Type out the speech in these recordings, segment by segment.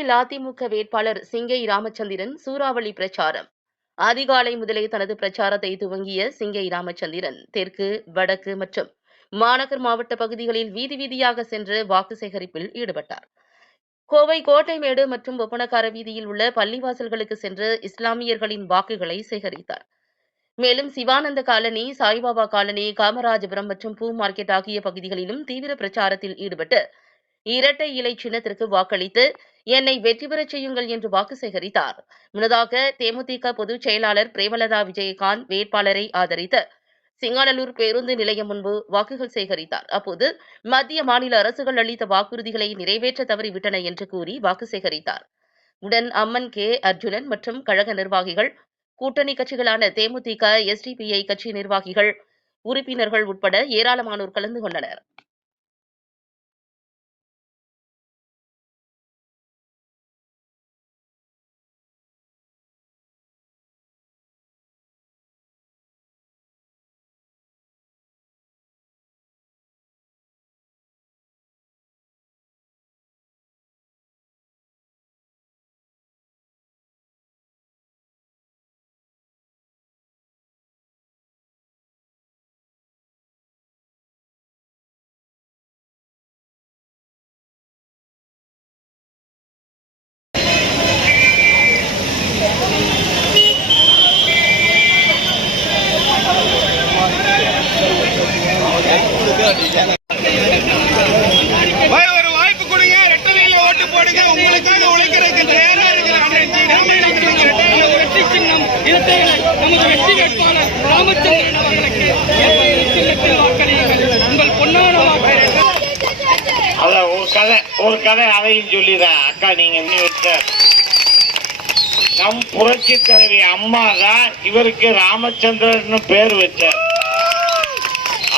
அஇஅதிமுக வேட்பாளர் சிங்கை ராமச்சந்திரன் சூறாவளி பிரச்சாரம். அதிகாலை முதலே தனது பிரச்சாரத்தை துவங்கிய சிங்கை ராமச்சந்திரன் தெற்கு, வடக்கு மற்றும் மாநகர் மாவட்ட பகுதிகளில் வீதி வீதியாக சென்று வாக்கு சேகரிப்பில் ஈடுபட்டார். கோவை கோட்டைமேடு மற்றும் ஒப்பனக்கார வீதியில் உள்ள பள்ளிவாசல்களுக்கு சென்று இஸ்லாமியர்களின் வாக்குகளை சேகரித்தார். மேலும் சிவானந்த காலனி, சாய்பாபா காலனி, காமராஜபுரம் மற்றும் பூ மார்க்கெட் ஆகிய பகுதிகளிலும் தீவிர பிரச்சாரத்தில் ஈடுபட்டு இரட்டை இலை சின்னத்திற்கு வாக்களித்து என்னை வெற்றி பெறச் செய்யுங்கள் என்று வாக்கு சேகரித்தார். முன்னதாக தேமுதிக பொதுச் செயலாளர் பிரேமலதா விஜயகாந்த் வேட்பாளரை ஆதரித்து சிங்காநல்லூர் பேருந்து நிலையம் முன்பு வாக்குகள் சேகரித்தார். அப்போது மத்திய மாநில அரசுகள் அளித்த வாக்குறுதிகளை நிறைவேற்ற தவறிவிட்டன என்று கூறி வாக்கு சேகரித்தார். உடன் அம்மன் கே அர்ஜுனன் மற்றும் கழக நிர்வாகிகள், கூட்டணி கட்சிகளான தேமுதிக, எஸ்டிபிஐ கட்சி நிர்வாகிகள், உறுப்பினர்கள் உட்பட ஏராளமானோர் கலந்து கொண்டனர். ஒரு வாய்ப்பு கொடுங்க, ரெட்டலையில ஓட்டு போடுங்க. உங்களுக்காக உழைக்கிறதுக்கு தயாரா இருக்கிற வெற்றி சின்னம் நமது வெற்றி வேட்பாளர் ராமச்சந்திரன் அவர்களுக்கு சின்னத்தில் வாக்களியுங்கள். உங்கள் பொன்னான வாக்களியுங்கள். ஒரு கதை அதையும் சொல்லிதான் அக்கா. நீங்க நம் புரட்சி தலைவி அம்மா தான் இவருக்கு ராமச்சந்திரன் பேர் வச்சார்.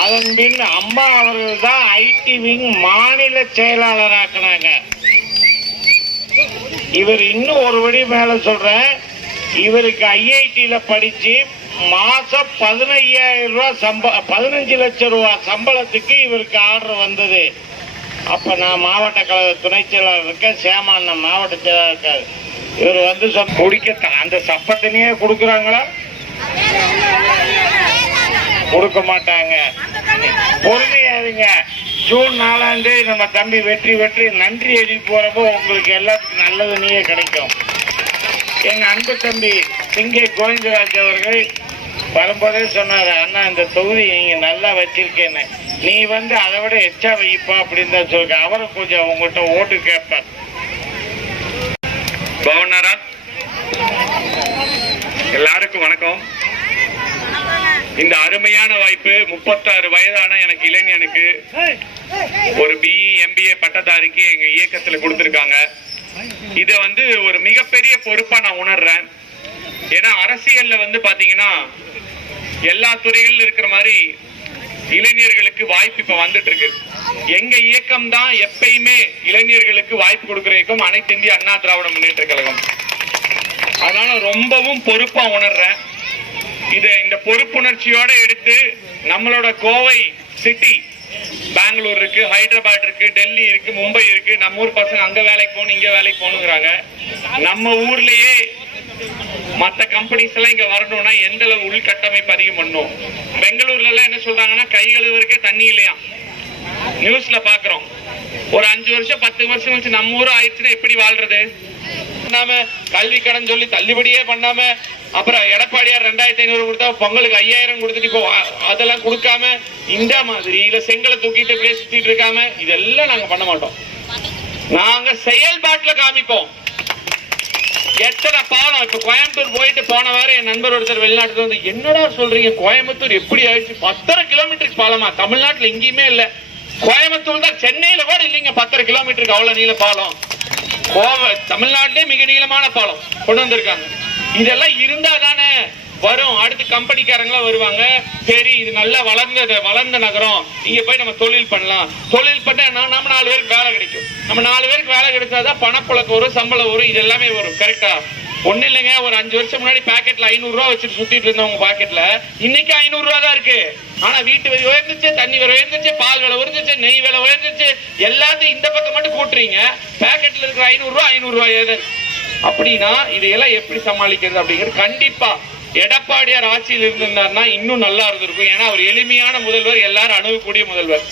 அதன் பின் அம்மா அவர்கள் தான் ஐடி விங் மாநில செயலாளராக்குனாங்க. இவர் இன்னும் ஒரு படி மேல சொல்றேன், இவருக்கு ஐஐடியில படிச்சு மாசம் 15,000 ரூபாய் 15 லட்சம் ரூபாய் சம்பளத்துக்கு இவருக்கு ஆர்டர் வந்தது. அப்ப நான் மாவட்ட கழக துணை செயலாளர் இருக்கேன், சேமான் மாவட்ட செயலாளர் இருக்காரு. இவர் வந்து குடிக்க அந்த சப்பத்தினையே கொடுக்குறாங்களா? கொடுக்க மாட்டாங்க. பொறுமையா இருங்க. ஜூன் 4 நம்ம தம்பி வெற்றி நன்றி எழுதி போறப்போ உங்களுக்கு எல்லாத்துக்கும் நல்லது நீயே கிடைக்கும். எங்க அன்பு தம்பி சிங்கை கோவிந்தராஜ் அவர்கள் வரும்போதே சொன்னாரு, அண்ணா இந்த தொகுதி நீங்க நல்லா வச்சிருக்கேன்னு, நீ வந்து அதை விட எச்சா வைப்பா அப்படின்னு தான் சொல்லுங்க. அவரும் கொஞ்சம் உங்கள்கிட்ட ஓட்டு கேட்பார். பவனாரா, எல்லாருக்கும் வணக்கம். இந்த அருமையான வாய்ப்பு 36 வயதான எனக்கு இளைஞனுக்கு ஒரு பிஇ MBA பட்டதாரிக்கு எங்க இயக்கத்துல கொடுத்திருக்காங்க. இதை வந்து ஒரு மிகப்பெரிய பொறுப்பா நான் உணர்றேன். ஏன்னா அரசியல்ல வந்து பாத்தீங்கன்னா எல்லா துறைகளிலும் இருக்கிற மாதிரி இளைஞர்களுக்கு வாய்ப்பு இப்ப வந்துட்டு இருக்கு. எங்க இயக்கம் தான் எப்பயுமே இளைஞர்களுக்கு வாய்ப்பு கொடுக்கிற இயக்கம் அனைத்து இந்திய அண்ணா திராவிட முன்னேற்ற கழகம். அதனால ரொம்பவும் பொறுப்பா உணர்றேன். இந்த பொறுப்புணர்ச்சியோட எடுத்து நம்மளோட கோவை சிட்டி, பெங்களூர் இருக்கு, ஹைதராபாத் இருக்கு, டெல்லி இருக்கு, மும்பை இருக்கு. நம்ம ஊர் பசங்க அங்க வேலைக்கு போகணும், இங்க வேலைக்கு போகணுங்கிறாங்க. நம்ம ஊர்லயே மற்ற கம்பெனிஸ் எல்லாம் இங்க வரணும்னா எந்த அளவு உள்கட்டமைப்பு அதிகம் பண்ணும். பெங்களூர்ல எல்லாம் என்ன சொல்றாங்கன்னா கை கழுவுறதுக்கே தண்ணி இல்லையா. நியூஸ்ல பாக்குறோம். ஒரு 5 வருஷம் 10 வருஷம் வச்சு நம்ம ஊரும் ஆயிடுச்சுன்னா எப்படி வாழ்றது? கல்வி கடன் சொல்லி தள்ளுபடியே பண்ணாம, அப்புறம் எடப்பாடியார் 2500 கொடுத்தா பொங்கலுக்கு 5000 கொடுத்துட்டு இப்போ அதெல்லாம் கொடுக்காம இந்த மாதிரி இல்ல செங்கலை தூக்கிட்டு பேசிட்டு இருக்காம இதெல்லாம் நாங்க பண்ண மாட்டோம். நாங்க செயல்பாட்டுல காமிப்போம். எத்தனை பாலம் இப்ப கோயம்புத்தூர் போயிட்டு போன வாரம் என் நண்பர் ஒருத்தர் வெளிநாட்டுல வந்து, என்னடா சொல்றீங்க கோயம்புத்தூர் எப்படி ஆயிடுச்சு? 10 கிலோமீட்டருக்கு பாலமா? தமிழ்நாட்டுல எங்கேயுமே இல்ல. கோயம்புத்தூர் தான், சென்னையில கூட இல்லைங்க 10 கிலோமீட்டருக்கு அவ்வளவு நீள பாலம். தமிழ்நாட்டிலே மிக நீளமான பாலம் கொண்டு வந்திருக்காங்க. இதெல்லாம் இருந்தா தானே வரும். அடுத்து கம்பெனிக்காரங்களா வருவாங்க. சரி, இது நல்லா வளர்ந்த நகரம், இங்க போய் நம்ம தொழில் பண்ணலாம். தொழில் பண்ண நம்ம 4 பேருக்கு வேலை கிடைக்கும். நம்ம 4 பேருக்கு வேலை கிடைச்சாதான் பணப்புழக்கம் வரும், சம்பளம் வரும், இது எல்லாமே வரும். கரெக்டா? ஒண்ணு இல்லைங்க, ஒரு 5 வருஷம் முன்னாடி பாக்கெட்ல 500 ரூபா வச்சுட்டு சுத்திட்டு இருந்தவங்க பாக்கெட்ல இன்னைக்கு 500 ரூபா தான் இருக்கு. ஆனா வீட்டு விலை உயர்ந்துச்சு, தண்ணி விலை உயர்ந்துச்சு, பால் விலை உயர்ந்துச்சு, நெய் விலை உயர்ந்துச்சு, எல்லாத்தையும் இந்த பக்கம் மட்டும் கூட்டுறீங்க. பாக்கெட்ல இருக்கிற 500 ரூபாய் ஏது? அப்படின்னா இதையெல்லாம் எப்படி சமாளிக்கிறது அப்படிங்கிறது கண்டிப்பா எடப்பாடியார் ஆட்சியில் இருந்திருந்தாருன்னா இன்னும் நல்லா இருந்திருக்கும். ஏன்னா அவர் எளிமையான முதல்வர், எல்லாரும் அணுகக்கூடிய முதல்வர்.